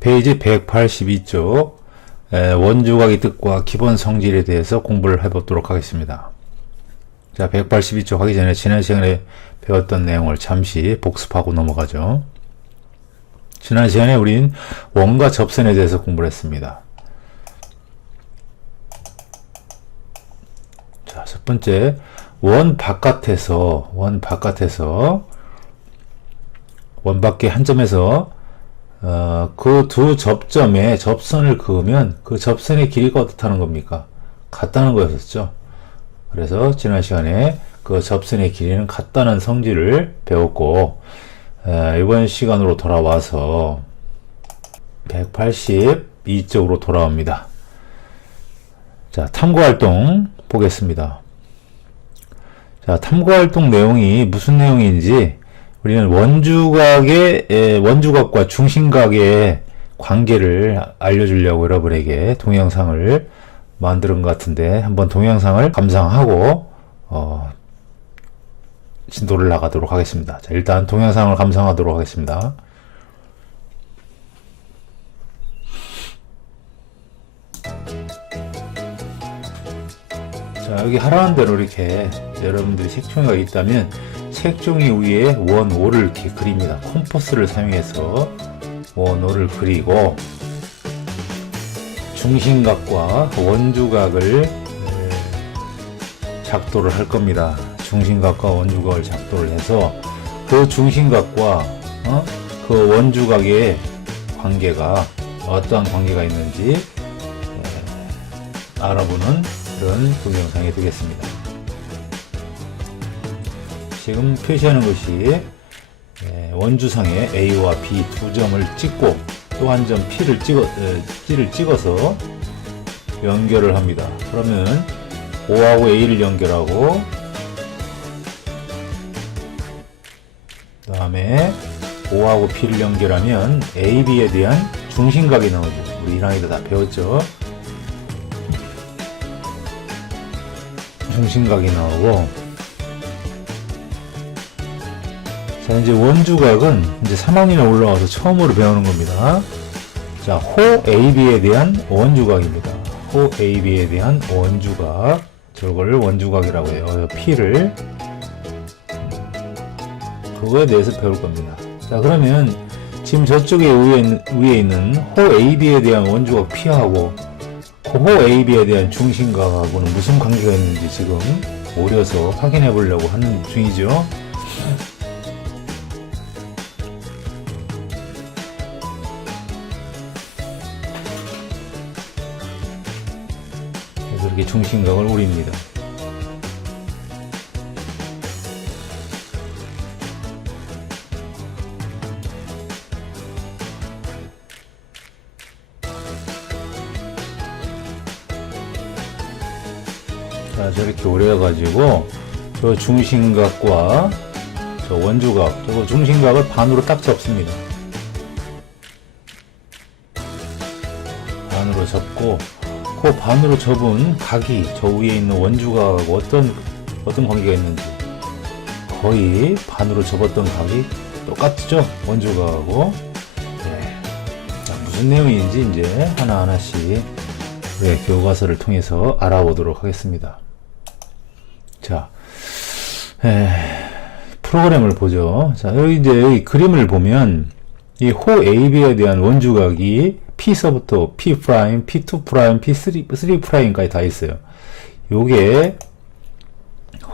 페이지 182쪽 원주각의 뜻과 기본 성질에 대해서 공부를 해보도록 하겠습니다. 자, 182쪽 하기 전에 지난 시간에 배웠던 내용을 잠시 복습하고 넘어가죠. 지난 시간에 우린 원과 접선에 대해서 공부를 했습니다. 자, 첫 번째, 원 바깥에 한 점에서 그 두 접점에 접선을 그으면 그 접선의 길이가 어떻다는 겁니까? 같다는 거였었죠. 그래서 지난 시간에 그 접선의 길이는 같다는 성질을 배웠고, 이번 시간으로 돌아와서 182쪽으로 돌아옵니다. 자, 탐구활동 보겠습니다. 자, 탐구활동 내용이 무슨 내용인지 우리는 원주각과 중심각의 관계를 알려주려고 여러분에게 동영상을 만드는 것 같은데, 한번 동영상을 감상하고 진도를 나가도록 하겠습니다. 자, 일단 동영상을 감상하도록 하겠습니다. 자, 여기 하라는 대로 이렇게 여러분들이 색종이가 있다면 색종이 위에 원 5를 이렇게 그립니다. 콤퍼스를 사용해서 원 5를 그리고 중심각과 원주각을 작도를 할 겁니다. 중심각과 원주각을 작도를 해서 그 중심각과 그 원주각의 관계가 어떠한 관계가 있는지 알아보는 그런 동영상이 되겠습니다. 지금 표시하는 것이 원주상에 A와 B 두 점을 찍고 또 한 점 P를 찍어서 연결을 합니다. 그러면 O하고 A를 연결하고 그 다음에 O하고 P를 연결하면 AB에 대한 중심각이 나오죠. 우리 1학년에 다 배웠죠. 중심각이 나오고, 자, 이제 원주각은 이제 3학년에 올라와서 처음으로 배우는 겁니다. 자, 호 AB에 대한 원주각입니다. 호 AB에 대한 원주각, 저걸 원주각이라고 해요. P를 그거에 대해서 배울 겁니다. 자, 그러면 지금 저쪽에 위에 있는 호 AB에 대한 원주각 P하고 호 AB에 대한 중심각하고는 무슨 관계가 있는지 지금 오려서 확인해 보려고 하는 중이죠. 그래서 이렇게 중심각을 오립니다. 자, 저렇게 오려가지고 저 중심각과 저 원주각, 저거 중심각을 반으로 딱 접습니다. 반으로 접고 그 반으로 접은 각이 저 위에 있는 원주각하고 어떤 관계가 있는지, 거의 반으로 접었던 각이 똑같죠? 원주각하고. 자, 무슨 내용인지 이제 하나하나씩 우리 교과서를 통해서 알아보도록 하겠습니다. 자, 프로그램을 보죠. 자, 여기 그림을 보면 이 호 AB에 대한 원주각이 P서부터 P', P2', P3'까지 다 있어요. 요게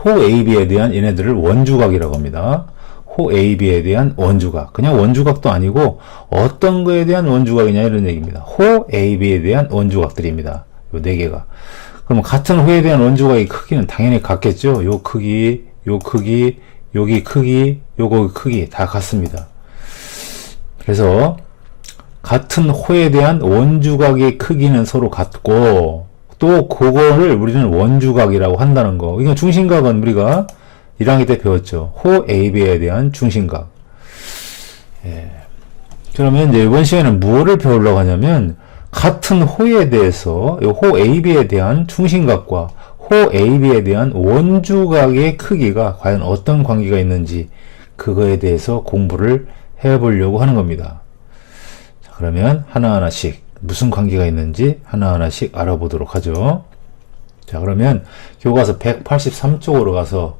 호 AB에 대한 얘네들을 원주각이라고 합니다. 호 AB에 대한 원주각. 그냥 원주각도 아니고 어떤 거에 대한 원주각이냐 이런 얘기입니다. 호 AB에 대한 원주각들입니다. 요 네 개가. 그럼 같은 호에 대한 원주각의 크기는 당연히 같겠죠. 요 크기, 요 크기, 여기 크기, 요거 크기 다 같습니다. 그래서 같은 호에 대한 원주각의 크기는 서로 같고, 또 그거를 우리는 원주각이라고 한다는 거. 이건 중심각은 우리가 1학기 때 배웠죠. 호 AB에 대한 중심각. 그러면 이제 이번 시간에는 무엇을 배우려고 하냐면, 같은 호에 대해서 호 AB에 대한 중심각과 호 AB에 대한 원주각의 크기가 과연 어떤 관계가 있는지 그거에 대해서 공부를 해보려고 하는 겁니다. 그러면 하나하나씩 무슨 관계가 있는지 하나하나씩 알아보도록 하죠. 자, 그러면 교과서 183쪽으로 가서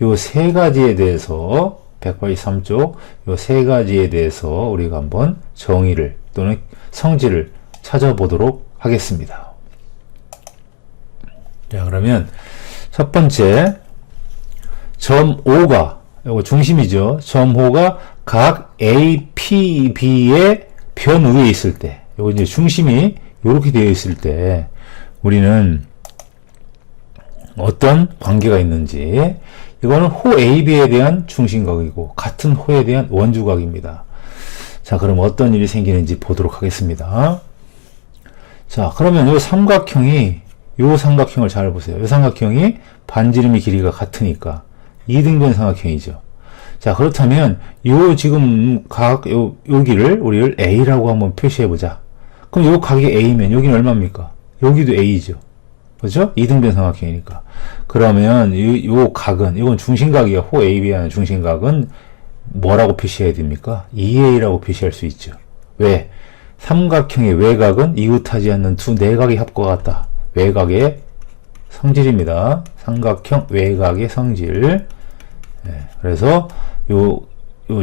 요 세 가지에 대해서 183쪽 요 세 가지에 대해서 우리가 한번 정의를 또는 성질을 찾아보도록 하겠습니다. 자, 그러면 첫 번째 점 O가 요거 중심이죠. 점 O가 각 A, P, B의 변 위에 있을 때, 요거 이제 중심이 이렇게 되어 있을 때 우리는 어떤 관계가 있는지, 이거는 호 AB에 대한 중심각이고 같은 호에 대한 원주각입니다. 자, 그럼 어떤 일이 생기는지 보도록 하겠습니다. 자, 그러면 요 삼각형이, 요 삼각형을 잘 보세요. 요 삼각형이 반지름의 길이가 같으니까 이등변 삼각형이죠. 자, 그렇다면 요 지금 각 여기를 우리를 A라고 한번 표시해 보자. 그럼 요 각이 A면 여기는 얼마입니까? 여기도 A죠. 그죠? 이등변 삼각형이니까. 그러면 요 각은, 이건 중심각이에요. 호 AB에 하는 중심각은 뭐라고 표시해야 됩니까? 2A라고 표시할 수 있죠. 왜? 삼각형의 외곽은 이웃하지 않는 두 내각의 합과 같다. 외곽의 성질입니다. 삼각형 외곽의 성질. 네, 그래서 요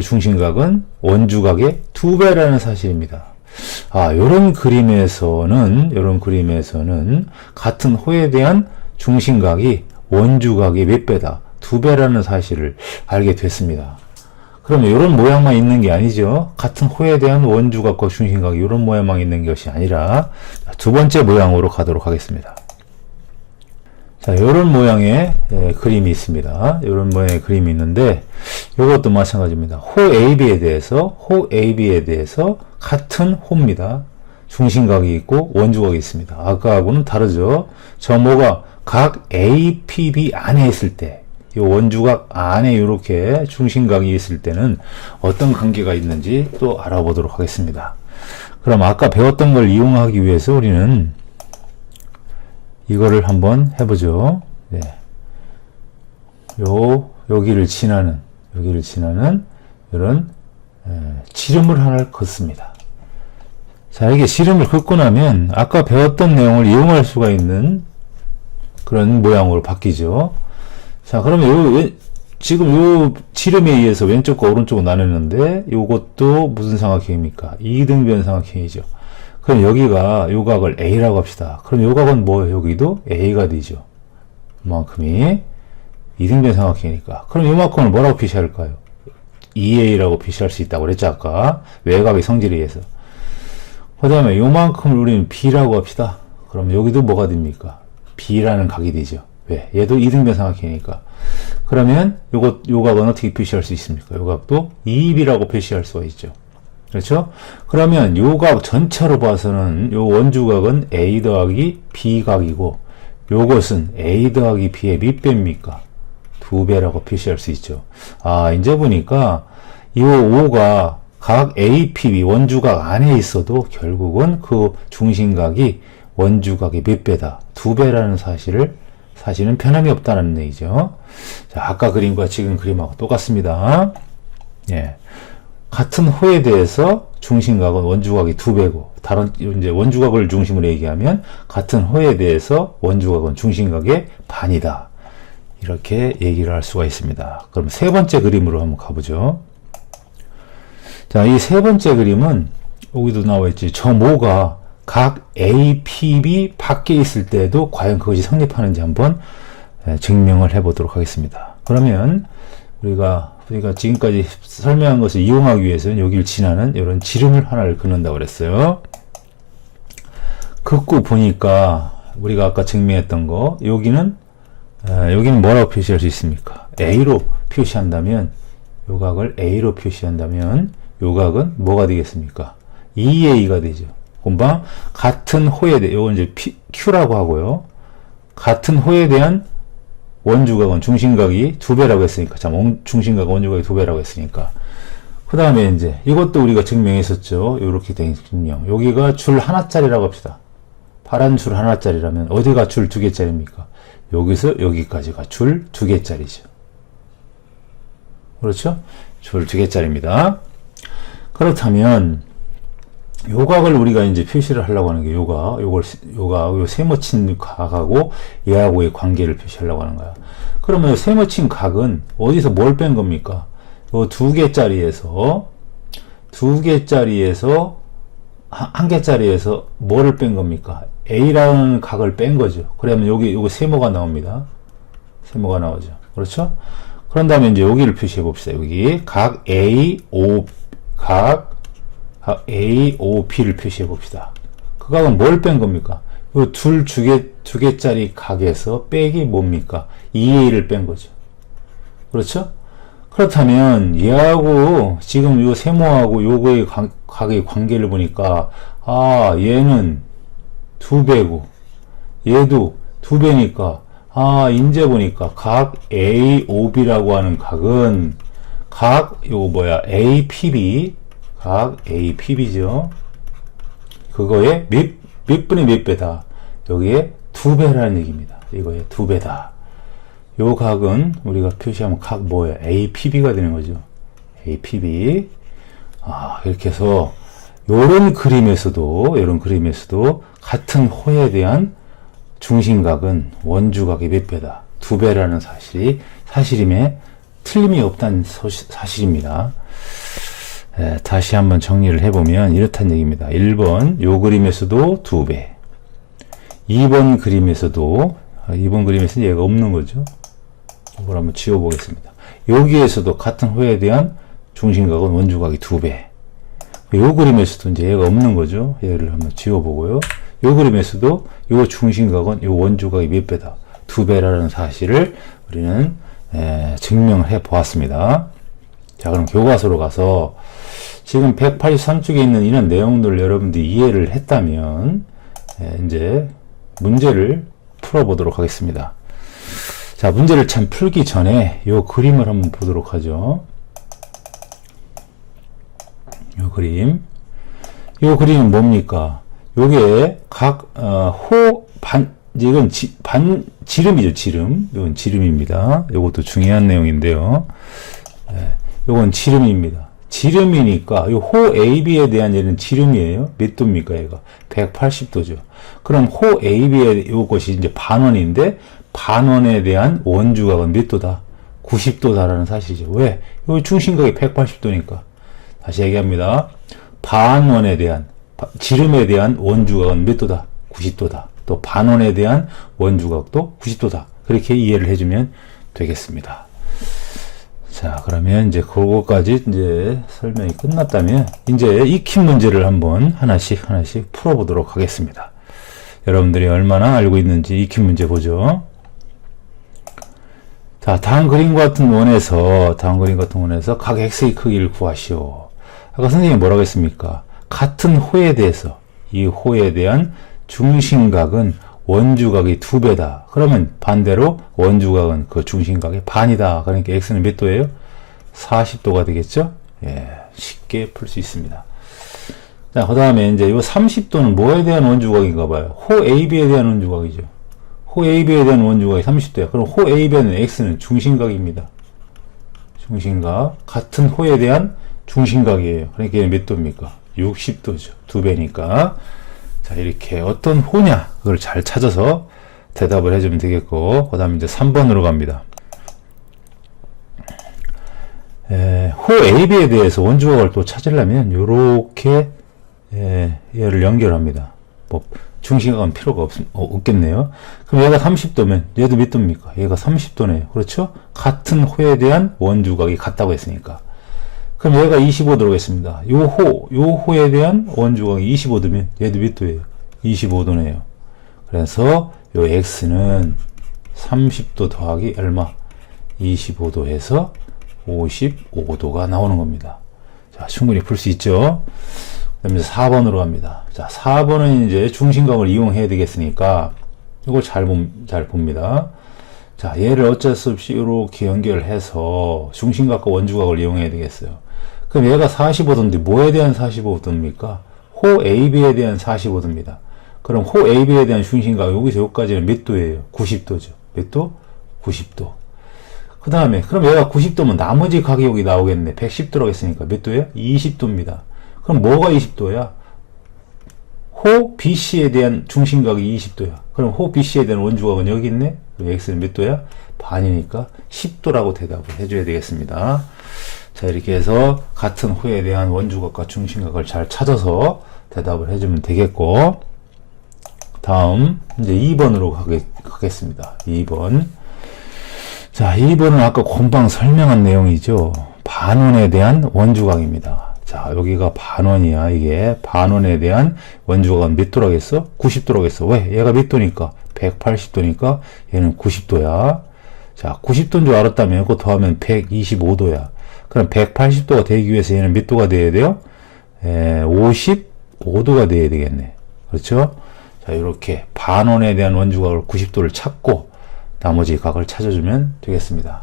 중심각은 원주각의 2배라는 사실입니다. 아, 요런 그림에서는 같은 호에 대한 중심각이 원주각의 몇 배다? 2배라는 사실을 알게 됐습니다. 그러면 이런 모양만 있는 게 아니죠. 같은 호에 대한 원주각과 중심각이 이런 모양만 있는 것이 아니라 두 번째 모양으로 가도록 하겠습니다. 자, 이런 모양의 그림이 있습니다. 이런 모양의 그림이 있는데 이것도 마찬가지입니다. 호 AB에 대해서 같은 호입니다. 중심각이 있고 원주각이 있습니다. 아까하고는 다르죠. 점 O가 각 A, P, B 안에 있을 때, 이 원주각 안에 이렇게 중심각이 있을 때는 어떤 관계가 있는지 또 알아보도록 하겠습니다. 그럼 아까 배웠던 걸 이용하기 위해서 우리는 이거를 한번 해보죠. 네. 여기를 지나는 이런 지름을 하나를 긋습니다. 자, 이게 지름을 긋고 나면 아까 배웠던 내용을 이용할 수가 있는 그런 모양으로 바뀌죠. 자, 그러면 지금 요 지름에 의해서 왼쪽과 오른쪽으로 나누는데 요것도 무슨 삼각형입니까? 이등변 삼각형이죠. 그럼 여기가 요 각을 A라고 합시다. 그럼 요 각은 뭐예요? 여기도 A가 되죠. 그만큼이 이등변 삼각형이니까. 그럼 요만큼을 뭐라고 표시할까요? 2A라고 표시할 수 있다고 그랬죠, 아까. 외곽의 성질에 의해서. 그 다음에 요만큼을 우리는 B라고 합시다. 그럼 여기도 뭐가 됩니까? B라는 각이 되죠. 왜? 얘도 이등변 삼각형이니까. 그러면 요 각은 어떻게 표시할 수 있습니까? 요 각도 2B라고 표시할 수가 있죠. 그렇죠? 그러면 요 각 전체로 봐서는 요 원주각은 A 더하기 B 각이고 요것은 A 더하기 B의 몇 배입니까? 2배라고 표시할 수 있죠. 아, 이제 보니까 이 5가 각 A, P, B 원주각 안에 있어도 결국은 그 중심각이 원주각의 몇 배다? 2배라는 사실은 변함이 없다는 얘기죠. 자, 아까 그림과 지금 그림하고 똑같습니다. 예. 같은 호에 대해서 중심각은 원주각이 2배고, 다른, 이제 원주각을 중심으로 얘기하면 같은 호에 대해서 원주각은 중심각의 반이다. 이렇게 얘기를 할 수가 있습니다. 그럼 세 번째 그림으로 한번 가보죠. 자, 이 세 번째 그림은 여기도 나와 있지. 점 O가 각 A, P, B 밖에 있을 때도 과연 그것이 성립하는지 한번 증명을 해보도록 하겠습니다. 그러면 우리가 지금까지 설명한 것을 이용하기 위해서는 여기를 지나는 이런 지름을 하나를 긋는다고 그랬어요. 긋고 보니까 우리가 아까 증명했던 거, 여기는 뭐라고 표시할 수 있습니까? A로 표시한다면, 요 각을 A로 표시한다면 요 각은 뭐가 되겠습니까? 2A가 되죠. 금방 같은 호에 대해, 요건 이제 Q라고 하고요. 같은 호에 대한 원주각은 중심각이 2배라고 했으니까, 중심각 원주각이 2배라고 했으니까. 그 다음에 이제 이것도 우리가 증명했었죠. 요렇게 된 증명. 여기가 줄 하나짜리라고 합시다. 파란 줄 하나짜리라면 어디가 줄 2개짜리입니까? 여기서 여기까지가 줄 2개짜리죠. 그렇죠? 줄 2개짜리입니다. 그렇다면 요 각을 우리가 이제 표시를 하려고 하는 게 요 세모친 각하고 얘하고의 관계를 표시하려고 하는 거야. 그러면 요 세모친 각은 어디서 뭘 뺀 겁니까? 요 두 개짜리에서 한 개짜리에서 뭐를 뺀 겁니까? A라는 각을 뺀 거죠. 그러면 요거 세모가 나옵니다. 세모가 나오죠. 그렇죠? 그런 다음에 이제 여기를 표시해 봅시다. 여기 각 AOB를 표시해 봅시다. 그 각은 뭘 뺀 겁니까? 요 두 개짜리 각에서 빼기 뭡니까? 2A를 뺀 거죠. 그렇죠? 그렇다면 얘하고 지금 요 세모하고 요거의 각의 관계를 보니까 얘는 2배고 얘도 2배니까 이제 보니까 각 AOB라고 하는 각은 각 APB죠. 그거의 몇 분의 몇 배다. 여기에 2배라는 얘기입니다. 이거의 2배다. 요 각은 우리가 표시하면 각 뭐예요? APB가 되는 거죠. APB. 이렇게 해서 요런 그림에서도 같은 호에 대한 중심각은 원주각의 몇 배다. 2배라는 사실임에 틀림이 없다는 사실입니다. 다시 한번 정리를 해보면 이렇다는 얘기입니다. 1번 요 그림에서도 2배. 2번 그림에서는 얘가 없는 거죠. 이걸 한번 지워보겠습니다. 여기에서도 같은 호에 대한 중심각은 원주각이 2배. 요 그림에서도 이제 얘가 없는 거죠. 얘를 한번 지워보고요. 요 그림에서도 요 중심각은 요 원주각이 몇 배다. 2배라는 사실을 우리는 증명해 보았습니다. 자, 그럼 교과서로 가서 지금 183쪽에 있는 이런 내용들을 여러분들이 이해를 했다면 이제 문제를 풀어보도록 하겠습니다. 자, 문제를 참 풀기 전에 요 그림을 한번 보도록 하죠. 요 그림은 뭡니까? 요게 이건 지름이죠, 지름. 이건 지름입니다. 요것도 중요한 내용인데요. 요건 지름입니다. 지름이니까 요 호 AB에 대한 얘는 지름이에요. 몇 도입니까, 얘가? 180도죠. 그럼 호 AB의 요것이 이제 반원인데 반원에 대한 원주각은 몇 도다? 90도다라는 사실이죠. 왜? 요 중심각이 180도니까. 다시 얘기합니다. 지름에 대한 원주각은 몇 도다? 90도다. 또 반원에 대한 원주각도 90도다. 그렇게 이해를 해주면 되겠습니다. 자, 그러면 이제 그거까지 이제 설명이 끝났다면 이제 익힌 문제를 한번 하나씩 풀어보도록 하겠습니다. 여러분들이 얼마나 알고 있는지 익힌 문제 보죠. 자, 다음 그림과 같은 원에서 각 x의 크기를 구하시오. 아까 선생님이 뭐라고 했습니까? 같은 호에 대해서 이 호에 대한 중심각은 원주각이 2배다. 그러면 반대로 원주각은 그 중심각의 반이다. 그러니까 x는 몇 도예요? 40도가 되겠죠? 쉽게 풀 수 있습니다. 자, 그 다음에 이제 이 30도는 뭐에 대한 원주각인가 봐요. 호 AB에 대한 원주각이죠. 호 AB에 대한 원주각이 30도야. 그럼 호 AB에는 x는 중심각입니다. 중심각. 같은 호에 대한 중심각이에요. 그러니까 얘는 몇 도입니까? 60도죠. 2배니까. 자, 이렇게 어떤 호냐? 그걸 잘 찾아서 대답을 해주면 되겠고, 그 다음에 이제 3번으로 갑니다. 호 AB에 대해서 원주각을 또 찾으려면, 요렇게, 얘를 연결합니다. 중심각은 필요가 없겠네요. 그럼 얘가 30도면, 얘도 몇 도입니까? 얘가 30도네요. 그렇죠? 같은 호에 대한 원주각이 같다고 했으니까. 그럼 얘가 25 들어오겠습니다. 요 호에 대한 원주각이 25도면 얘도 몇 도예요? 25도네요. 그래서 요 x는 30도 더하기 얼마? 25도 해서 55도가 나오는 겁니다. 자, 충분히 풀 수 있죠? 그 다음에 4번으로 갑니다. 자, 4번은 이제 중심각을 이용해야 되겠으니까 이걸 잘 봅니다. 자, 얘를 어쩔 수 없이 이렇게 연결해서 중심각과 원주각을 이용해야 되겠어요. 그럼 얘가 45도인데 뭐에 대한 45도입니까? 호 AB에 대한 45도입니다. 그럼 호 AB에 대한 중심각 여기서 여기까지는 몇 도예요? 90도죠. 몇 도? 90도. 그 다음에 그럼 얘가 90도면 나머지 각이 여기 나오겠네. 110도라고 했으니까 몇 도예요? 20도입니다. 그럼 뭐가 20도야? 호 BC에 대한 중심각이 20도야. 그럼 호 BC에 대한 원주각은 여기 있네? x는 몇 도야? 반이니까 10도라고 대답을 해줘야 되겠습니다. 자, 이렇게 해서 같은 호에 대한 원주각과 중심각을 잘 찾아서 대답을 해주면 되겠고, 다음 이제 2번으로 가겠습니다. 2번. 자, 2번은 아까 금방 설명한 내용이죠. 반원에 대한 원주각입니다. 자, 여기가 반원이야. 이게 반원에 대한 원주각은 몇 도라겠어? 90도라겠어. 왜? 얘가 몇 도니까? 180도니까 얘는 90도야. 자, 90도인 줄 알았다면 이거 더하면 125도야. 그럼 180도가 되기 위해서 얘는 몇 도가 돼야 돼요? 55도가 돼야 되겠네. 그렇죠? 자, 이렇게 반원에 대한 원주각을 90도를 찾고 나머지 각을 찾아주면 되겠습니다.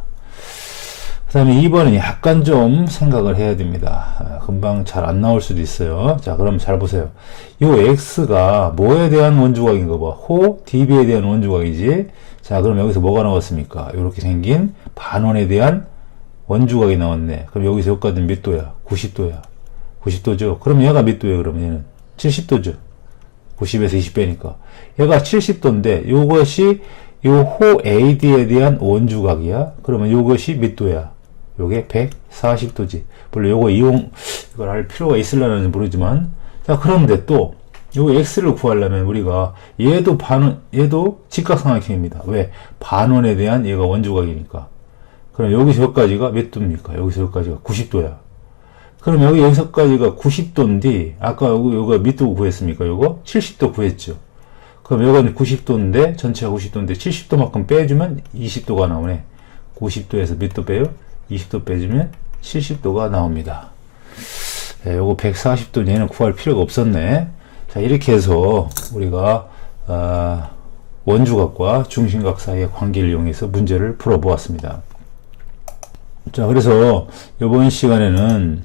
그 다음에 2번은 약간 좀 생각을 해야 됩니다. 금방 잘 안 나올 수도 있어요. 자, 그럼 잘 보세요. 이 x가 뭐에 대한 원주각인가 봐. 호 db에 대한 원주각이지. 자, 그럼 여기서 뭐가 나왔습니까? 이렇게 생긴 반원에 대한 원주각이 나왔네. 그럼 여기서 여기까지는 몇 도야? 90도야. 90도죠. 그럼 얘가 몇 도예요? 그러면 얘는 70도죠. 90에서 20 빼니까. 얘가 70도인데 요것이 요 호 AD에 대한 원주각이야. 그러면 요것이 몇 도야? 요게 140도지. 물론 요거 이걸 할 필요가 있을려는지 모르지만. 자, 그런데 또 요 x를 구하려면 우리가 얘도 직각삼각형입니다. 왜? 반원에 대한 얘가 원주각이니까. 그럼 여기서 여기까지가 몇 도입니까? 여기서 여기까지가 90도야. 그럼 여기서까지가 90도인데, 아까 요거 몇 도 구했습니까? 요거 70도 구했죠. 그럼 요건 90도인데, 전체가 90도인데, 70도만큼 빼주면 20도가 나오네. 90도에서 몇 도 빼요? 20도 빼주면 70도가 나옵니다. 네, 요거 140도 얘는 구할 필요가 없었네. 자, 이렇게 해서 우리가, 원주각과 중심각 사이의 관계를 이용해서 문제를 풀어보았습니다. 자, 그래서 이번 시간에는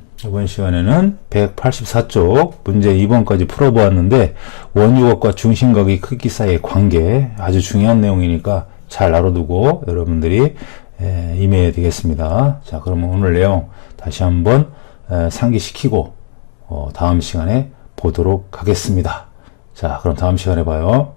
184쪽 문제 2번까지 풀어보았는데, 원주각과 중심각의 크기 사이의 관계 아주 중요한 내용이니까 잘 알아두고 여러분들이 임해야 되겠습니다. 자, 그러면 오늘 내용 다시 한번 상기시키고 다음 시간에 보도록 하겠습니다. 자, 그럼 다음 시간에 봐요.